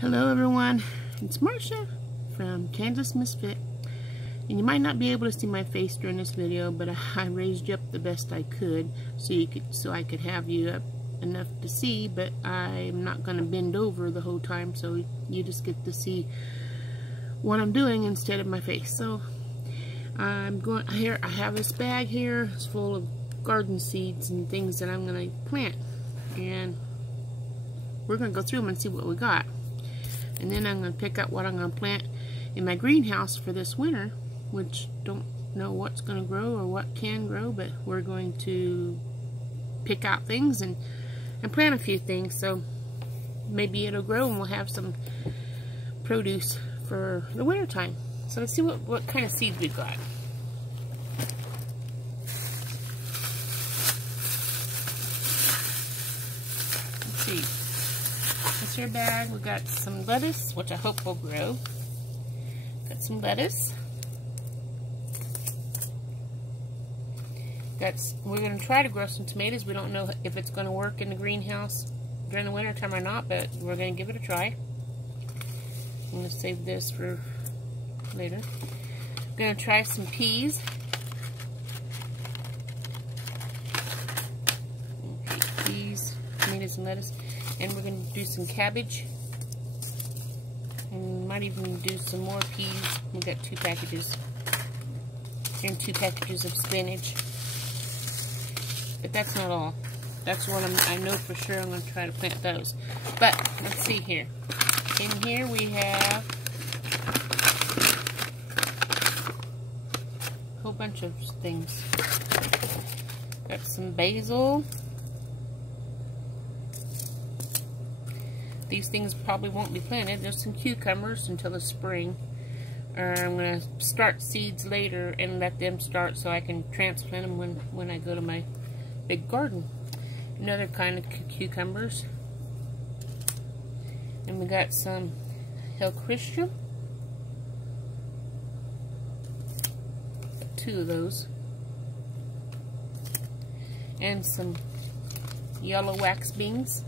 Hello everyone, it's Marcia from Kansas Misfit, and you might not be able to see my face during this video, but I raised you up the best I could so I could have you up enough to see, but I'm not going to bend over the whole time, so you just get to see what I'm doing instead of my face. So I'm going here. I have this bag here. It's full of garden seeds and things that I'm going to plant, and we're going to go through them and see what we got. And then I'm going to pick up what I'm going to plant in my greenhouse for this winter, which don't know what's going to grow or what can grow, but we're going to pick out things and plant a few things, so maybe it'll grow and we'll have some produce for the winter time. So let's see what kind of seeds we've got. Let's see. This here bag, we got some lettuce, which I hope will grow. Got some lettuce. We're going to try to grow some tomatoes. We don't know if it's going to work in the greenhouse during the winter time or not, but we're going to give it a try. I'm going to save this for later. I'm going to try some peas. Okay, peas, tomatoes, and lettuce. And we're going to do some cabbage. And might even do some more peas. We've got 2 packages. And 2 packages of spinach. But that's not all. That's what I know for sure I'm going to try to plant those. But let's see here. In here we have a whole bunch of things. Got some basil. These things probably won't be planted. There's some cucumbers until the spring. I'm going to start seeds later and let them start so I can transplant them when I go to my big garden. Another kind of cucumbers. And we got some Okra. 2 of those. And some yellow wax beans.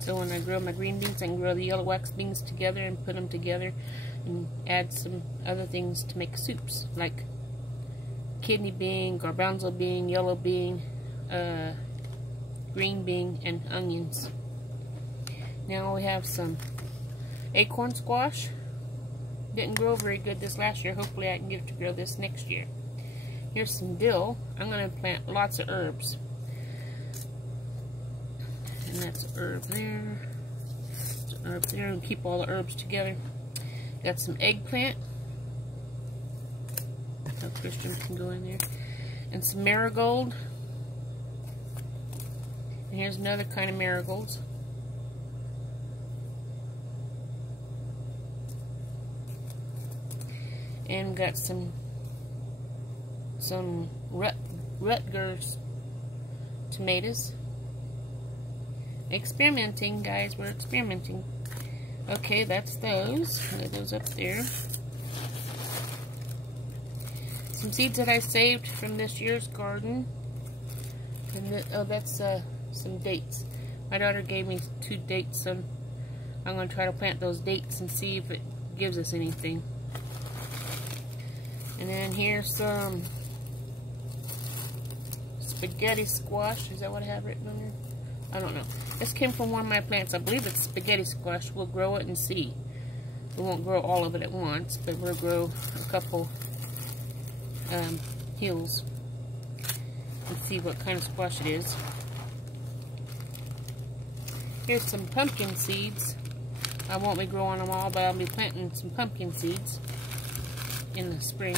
So when I grow my green beans, I can grow the yellow wax beans together and put them together and add some other things to make soups, like kidney bean, garbanzo bean, yellow bean, green bean, and onions. Now we have some acorn squash. Didn't grow very good this last year. Hopefully I can get it to grow this next year. Here's some dill. I'm going to plant lots of herbs. And that's an herb there. There's an herb there, and keep all the herbs together. Got some eggplant. So Christian can go in there. And some marigold. And here's another kind of marigolds. And got some Rutgers tomatoes. Experimenting, guys, we're experimenting. Okay, that's those. Lay those up there. Some seeds that I saved from this year's garden. And oh, that's some dates. My daughter gave me 2 dates, so I'm going to try to plant those dates and see if it gives us anything. And then here's some spaghetti squash. Is that what I have written on there? I don't know. This came from one of my plants. I believe it's spaghetti squash. We'll grow it and see. We won't grow all of it at once, but we'll grow a couple hills and see what kind of squash it is. Here's some pumpkin seeds. I won't be growing them all, but I'll be planting some pumpkin seeds in the spring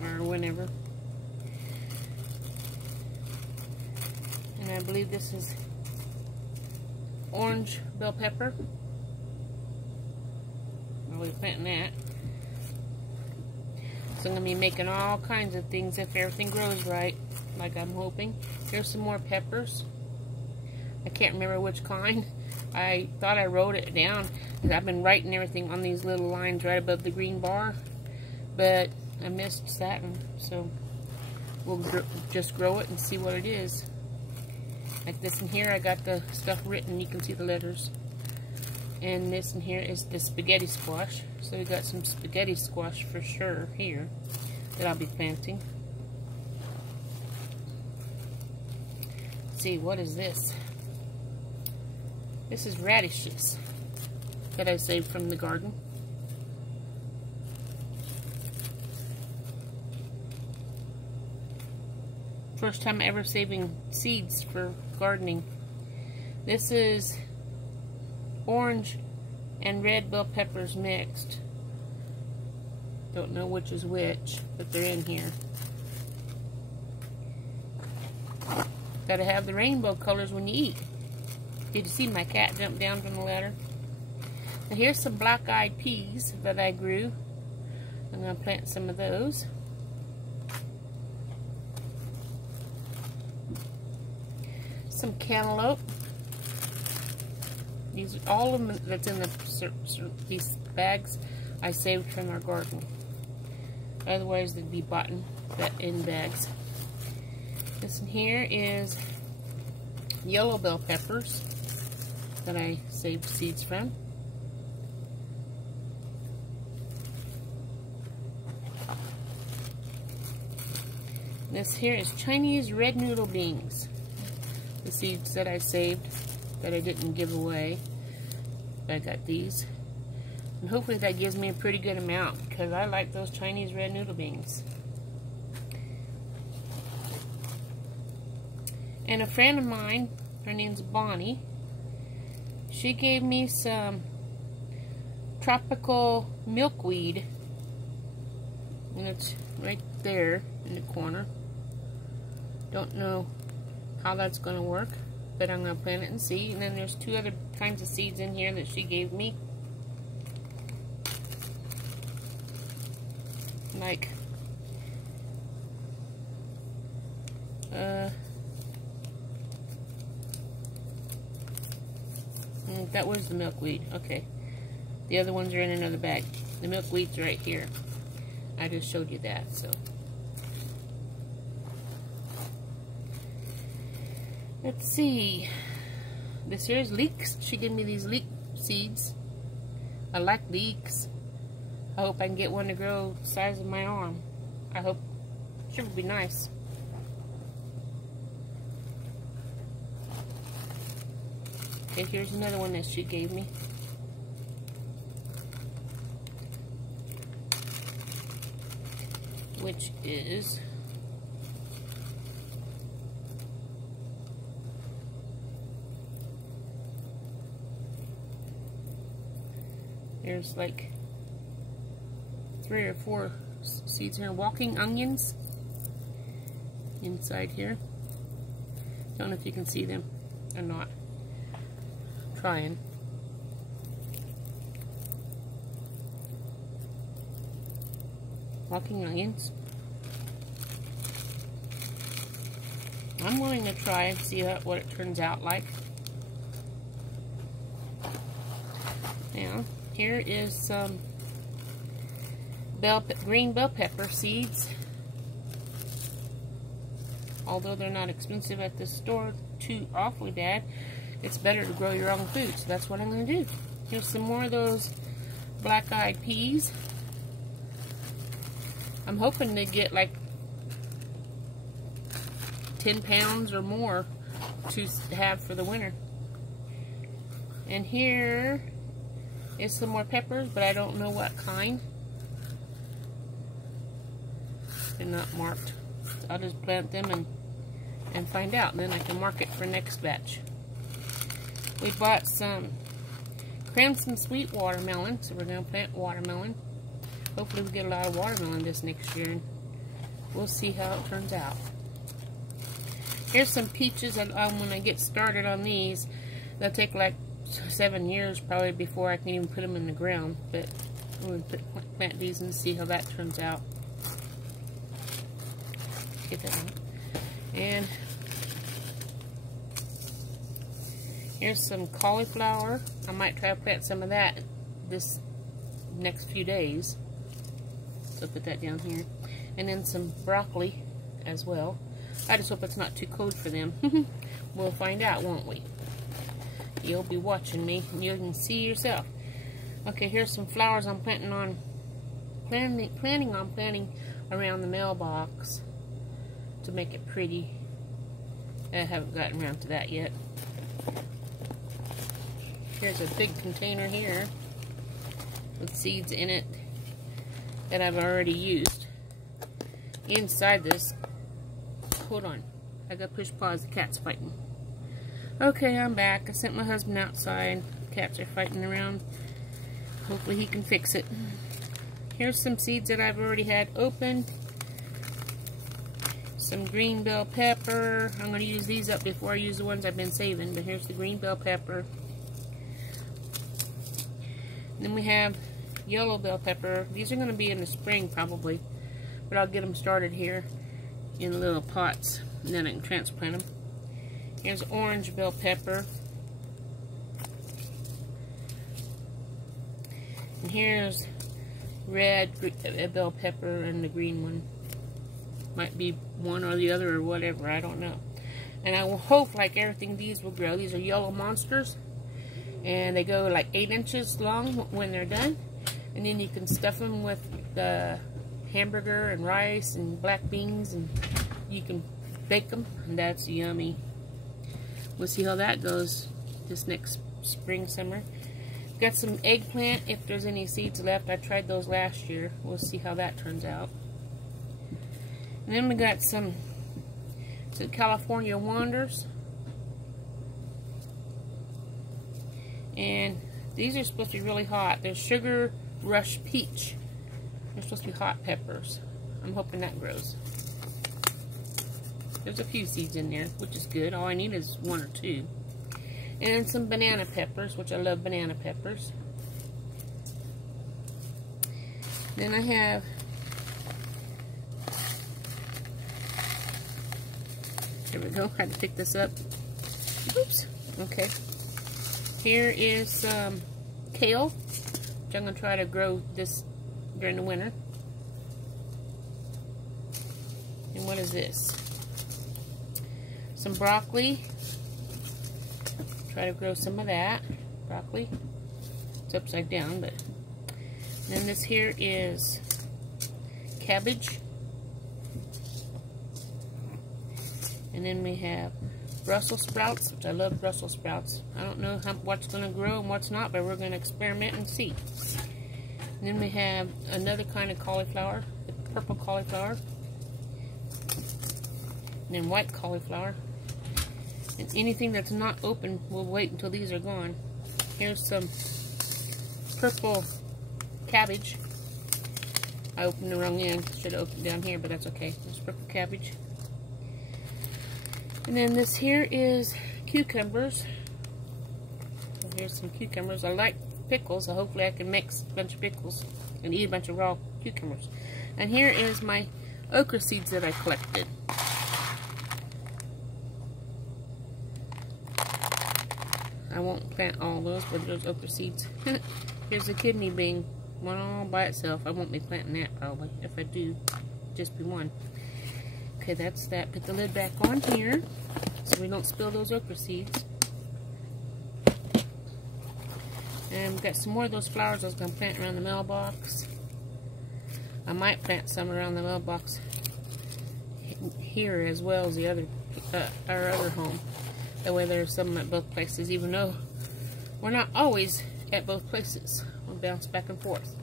or whenever. And I believe this is orange bell pepper. I'll be planting that. So I'm going to be making all kinds of things if everything grows right, like I'm hoping. Here's some more peppers. I can't remember which kind. I thought I wrote it down, because I've been writing everything on these little lines right above the green bar, but I missed that one, so we'll just grow it and see what it is. Like this in here, I got the stuff written. You can see the letters. And this in here is the spaghetti squash. So we got some spaghetti squash for sure here that I'll be planting. Let's see, what is this? This is radishes that I saved from the garden. First time ever saving seeds for gardening. This is orange and red bell peppers mixed. Don't know which is which, but they're in here. Gotta have the rainbow colors when you eat. Did you see my cat jump down from the ladder? Now here's some black-eyed peas that I grew. I'm gonna plant some of those. Some cantaloupe. These are all of them that's in these bags I saved from our garden. Otherwise they'd be bought in bags. This in here is yellow bell peppers that I saved seeds from. This here is Chinese red noodle beans. The seeds that I saved that I didn't give away. I got these. And hopefully that gives me a pretty good amount because I like those Chinese red noodle beans. And a friend of mine, her name's Bonnie, she gave me some tropical milkweed. And it's right there in the corner. Don't know how that's going to work, but I'm going to plant it and see. And then there's two other kinds of seeds in here that she gave me. Like, that was the milkweed. Okay. The other ones are in another bag. The milkweed's right here. I just showed you that, so. Let's see. This here is leeks. She gave me these leek seeds. I like leeks. I hope I can get one to grow the size of my arm. I hope. Sure would be nice. Okay, here's another one that she gave me. Which is there's like 3 or 4 seeds here. Walking onions inside here. Don't know if you can see them or not. I'm trying. Walking onions. I'm willing to try and see what it turns out like. Now, here is some green bell pepper seeds. Although they're not expensive at the store too awfully bad, it's better to grow your own food, so that's what I'm going to do. Here's some more of those black-eyed peas. I'm hoping to get like 10 pounds or more to have for the winter. And here is some more peppers, but I don't know what kind. They're not marked. So I'll just plant them and find out, and then I can mark it for next batch. We bought some crimson sweet watermelon, so we're going to plant watermelon. Hopefully we get a lot of watermelon this next year, and we'll see how it turns out. Here's some peaches. When I get started on these, they'll take like 7 years probably before I can even put them in the ground, but I'm going to plant these and see how that turns out. Get that out. And here's some cauliflower. I might try to plant some of that this next few days. So put that down here. And then some broccoli as well. I just hope it's not too cold for them. we'll find out, won't we? You'll be watching me, and you can see yourself. Okay, here's some flowers I'm planning on planting around the mailbox to make it pretty. I haven't gotten around to that yet. Here's a big container here with seeds in it that I've already used. Inside this, hold on, I gotta push pause, the cat's fighting. Okay, I'm back. I sent my husband outside. Cats are fighting around. Hopefully he can fix it. Here's some seeds that I've already had opened. Some green bell pepper. I'm going to use these up before I use the ones I've been saving. But here's the green bell pepper. Then we have yellow bell pepper. These are going to be in the spring probably. But I'll get them started here in little pots. And then I can transplant them. Here's orange bell pepper. And here's red bell pepper and the green one. Might be one or the other or whatever, I don't know. And I will hope like everything these will grow. These are yellow monsters. And they go like 8 inches long when they're done. And then you can stuff them with the hamburger and rice and black beans. And you can bake them. And that's yummy. We'll see how that goes this next spring, summer. Got some eggplant if there's any seeds left. I tried those last year. We'll see how that turns out. And then we got some California Wonders. And these are supposed to be really hot. They're Sugar Rush Peach. They're supposed to be hot peppers. I'm hoping that grows. There's a few seeds in there, which is good. All I need is 1 or 2. And some banana peppers, which I love banana peppers. Then I have there we go. I had to pick this up. Oops. Okay. Here is some kale, which I'm going to try to grow this during the winter. And what is this? Some broccoli. Try to grow some of that. Broccoli. It's upside down, but. Then this here is cabbage. And then we have Brussels sprouts, which I love Brussels sprouts. I don't know what's going to grow and what's not, but we're going to experiment and see. And then we have another kind of cauliflower, the purple cauliflower. And then white cauliflower. And anything that's not open, we'll wait until these are gone. Here's some purple cabbage. I opened the wrong end. Should have opened down here, but that's okay. There's purple cabbage. And then this here is cucumbers. And here's some cucumbers. I like pickles, so hopefully I can mix a bunch of pickles and eat a bunch of raw cucumbers. And here is my okra seeds that I collected. I won't plant all those, but there's okra seeds. Here's a kidney bean, one all by itself. I won't be planting that probably. If I do, just be one. Okay, that's that. Put the lid back on here so we don't spill those okra seeds. And we've got some more of those flowers I was going to plant around the mailbox. I might plant some around the mailbox here as well as the other, our other home. That way there's some at both places, even though we're not always at both places. We'll bounce back and forth.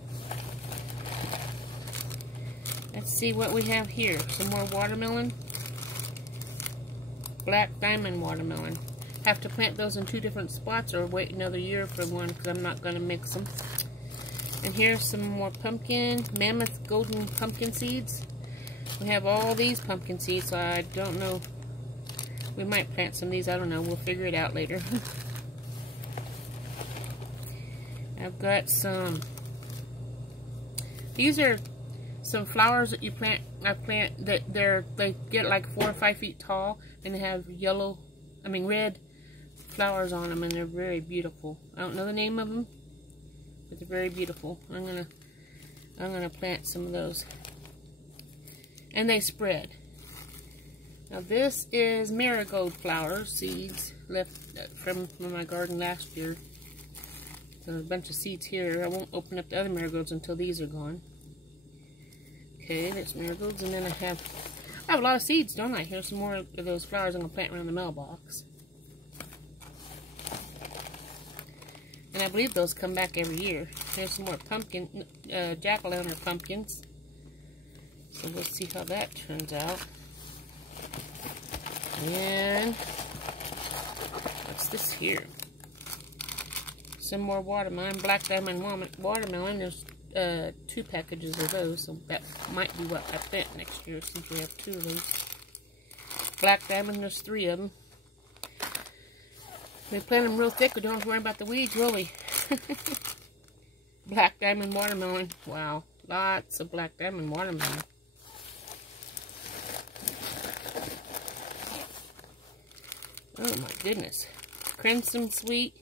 Let's see what we have here. Some more watermelon. Black diamond watermelon. Have to plant those in 2 different spots or wait another year for one because I'm not going to mix them. And here's some more pumpkin, mammoth golden pumpkin seeds. We have all these pumpkin seeds, so I don't know. We might plant some of these. I don't know. We'll figure it out later. I've got some. These are some flowers that you plant. I plant that they get like 4 or 5 feet tall, and they have red flowers on them, and they're very beautiful. I don't know the name of them, but they're very beautiful. I'm gonna plant some of those, and they spread. Now this is Marigold flower seeds left from my garden last year. So there's a bunch of seeds here. I won't open up the other marigolds until these are gone. Okay, there's marigolds, and then I have a lot of seeds, don't I? Here's some more of those flowers I'm going to plant around the mailbox. And I believe those come back every year. Here's some more pumpkin, jack-o'-lantern pumpkins. So we'll see how that turns out. And what's this here? Some more watermelon, black diamond watermelon. There's 2 packages of those, so that might be what I plant next year since we have 2 of those. Black diamond, there's 3 of them. We plant them real thick, we don't have to worry about the weeds, really. Black diamond watermelon. Wow, lots of black diamond watermelon. Oh my goodness. Crimson sweet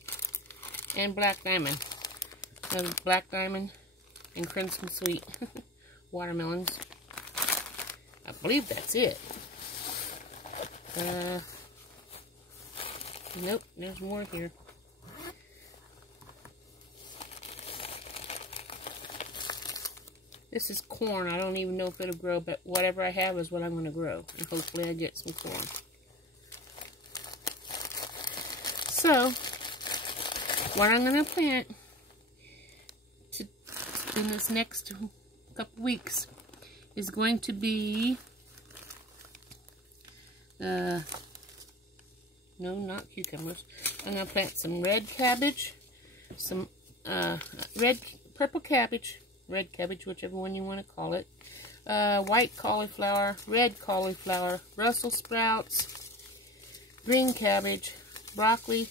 and black diamond. Another black diamond and crimson sweet watermelons. I believe that's it. Nope, there's more here. This is corn. I don't even know if it'll grow, but whatever I have is what I'm going to grow. And hopefully I get some corn. So, what I'm going to plant in this next couple weeks is going to be, no, not cucumbers. I'm going to plant some red cabbage, some purple cabbage, red cabbage, whichever one you want to call it, white cauliflower, red cauliflower, Brussels sprouts, green cabbage, broccoli,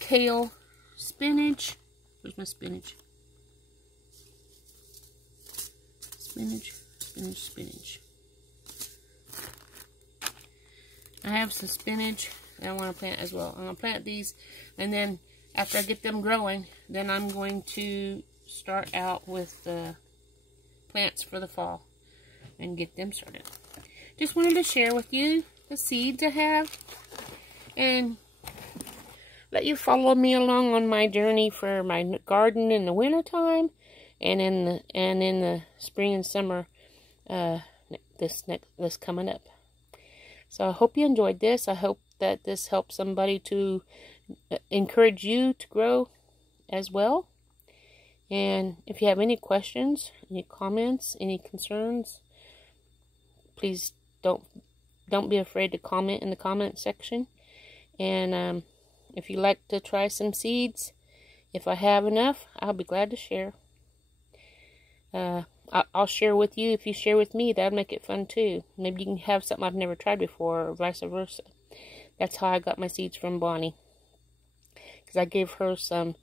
kale, spinach. Where's my spinach? Spinach, spinach, spinach. I have some spinach that I want to plant as well. I'm going to plant these, and then after I get them growing, then I'm going to start out with the plants for the fall and get them started. Just wanted to share with you the seeds I have and let you follow me along on my journey for my garden in the winter time and in the spring and summer this coming up. So I hope you enjoyed this. I hope that this helps somebody to encourage you to grow as well. And if you have any questions, any comments, any concerns, please don't be afraid to comment in the comment section. And if you'd like to try some seeds, if I have enough, I'll be glad to share. I'll share with you. If you share with me, that'll make it fun too. Maybe you can have something I've never tried before, or vice versa. That's how I got my seeds from Bonnie. Because I gave her some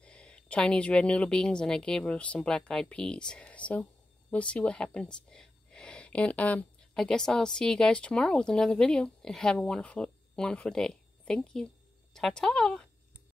Chinese red noodle beans, and I gave her some black-eyed peas. So, we'll see what happens. And I guess I'll see you guys tomorrow with another video. And have a wonderful, wonderful day. Thank you. Ta-ta!